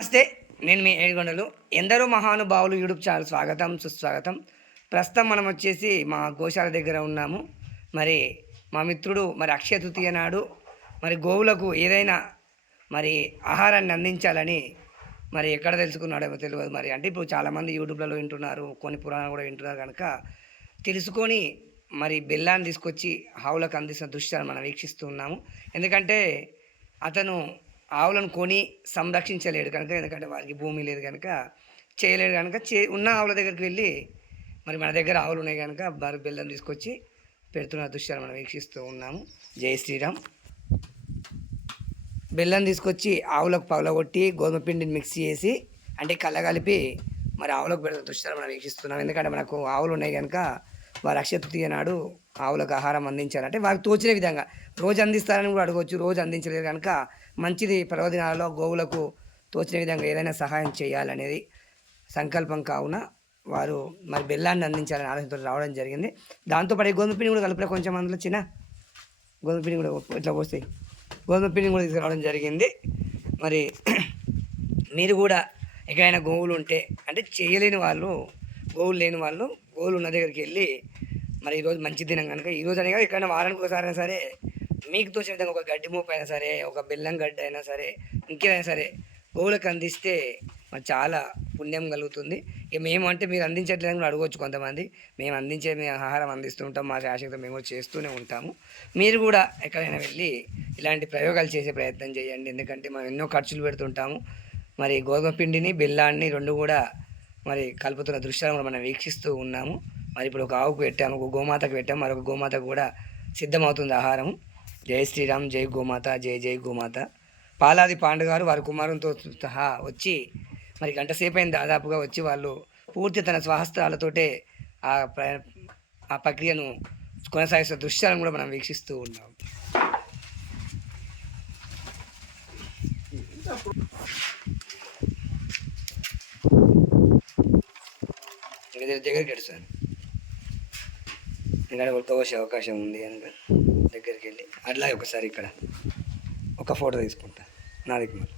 నమస్తే నేను మీ ఏడుగొండలు. ఎందరో మహానుభావులు యూట్యూబ్ ఛానల్ స్వాగతం సుస్వాగతం. ప్రస్తుతం మనం వచ్చేసి మా గోశాల దగ్గర ఉన్నాము. మరి మా మిత్రుడు మరి అక్షయ తృతీయ నాడు మరి గోవులకు ఏదైనా మరి ఆహారాన్ని అందించాలని మరి ఎక్కడ తెలుసుకున్నాడో తెలియదు మరి. అంటే ఇప్పుడు చాలామంది యూట్యూబ్లలో వింటున్నారు కొన్ని పురాణాలు కూడా వింటున్నారు కనుక తెలుసుకొని మరి బెల్లాన్ని తీసుకొచ్చి ఆవులకు అందిస్తున్న దృశ్యాలు మనం వీక్షిస్తూ ఉన్నాము. ఎందుకంటే అతను ఆవులను కొని సంరక్షించలేడు కనుక ఎందుకంటే వారికి భూమి లేదు కనుక చేయలేడు కనుక చే ఉన్న ఆవుల దగ్గరికి వెళ్ళి మరి మన దగ్గర ఆవులు ఉన్నాయి కనుక వారి బెల్లం తీసుకొచ్చి పెడుతున్న దృశ్యాలు మనం వీక్షిస్తూ ఉన్నాము. జై శ్రీరామ్. బెల్లం తీసుకొచ్చి ఆవులకు పగలగొట్టి గోధుమ పిండిని మిక్స్ చేసి అంటే కళ్ళ కలిపి మరి ఆవులకు పెడుతున్న దృశ్యాలు మనం వీక్షిస్తున్నాం. ఎందుకంటే మనకు ఆవులు ఉన్నాయి కనుక వారు అక్షయ తృతీయ నాడు ఆవులకు ఆహారం అందించారంటే వారికి తోచిన విధంగా. రోజు అందిస్తారని కూడా అడగవచ్చు. రోజు అందించలేదు కనుక మంచిది పర్వదినాలలో గోవులకు తోచిన విధంగా ఏదైనా సహాయం చేయాలనేది సంకల్పం కావున వారు మరి బెల్లాన్ని అందించాలని ఆలోచనతో రావడం జరిగింది. దాంతోపాటు గోధుమ పిండి కూడా కలిపిన కొంచెం అందులో చిన్న గోధుమ పిండి కూడా ఇట్లా పోస్తాయి గోధుమ పిండిని కూడా తీసుకురావడం జరిగింది. మరి మీరు కూడా ఎక్కడైనా గోవులు ఉంటే అంటే చేయలేని వాళ్ళు గోవులు లేని వాళ్ళు గోవులు ఉన్న దగ్గరికి వెళ్ళి మరి ఈరోజు మంచి దినం కనుక ఈరోజు అనగా ఎక్కడైనా వారానికి ఒకసారి అయినా సరే మీకు తోచిన విధంగా ఒక గడ్డి మూపు అయినా సరే ఒక బెల్లం గడ్డి అయినా సరే ఇంకేదైనా సరే గోవులకు అందిస్తే మరి చాలా పుణ్యం కలుగుతుంది. ఇక మేము అంటే మీరు అందించట్లేదు కూడా అడగవచ్చు కొంతమంది. మేము అందించే మేము ఆహారం అందిస్తుంటాం మా శాశ్వత మేము చేస్తూనే ఉంటాము. మీరు కూడా ఎక్కడైనా వెళ్ళి ఇలాంటి ప్రయోగాలు చేసే ప్రయత్నం చేయండి. ఎందుకంటే మనం ఎన్నో ఖర్చులు పెడుతుంటాము. మరి గోధుమ పిండిని బెల్లాన్ని రెండు కూడా మరి కలుపుతున్న దృశ్యాలను కూడా మనం వీక్షిస్తూ ఉన్నాము. మరి ఇప్పుడు ఒక ఆవుకు పెట్టాము ఒక గోమాతకు పెట్టాము మరొక గోమాత కూడా సిద్ధమవుతుంది ఆహారం. జై శ్రీరామ్ జై గోమాత జై జై గోమాత. పాలాది పాండు గారు వారి కుమారునితో సహా వచ్చి మరి గంట అయిన దాదాపుగా వచ్చి వాళ్ళు పూర్తి తన స్వహస్తాలతోటే ఆ ప్ర ఆ ప్రక్రియను కొనసాగిస్తున్న దృశ్యాలను కూడా మనం వీక్షిస్తూ ఉన్నాం ఇంకా దగ్గరికి వెళ్తాను వాళ్ళు ఉడకబోసే అవకాశం ఉంది అని దగ్గరికి వెళ్ళి అట్లాగే ఒకసారి ఇక్కడ ఒక ఫోటో తీసుకుంటా. నాదికి మళ్ళీ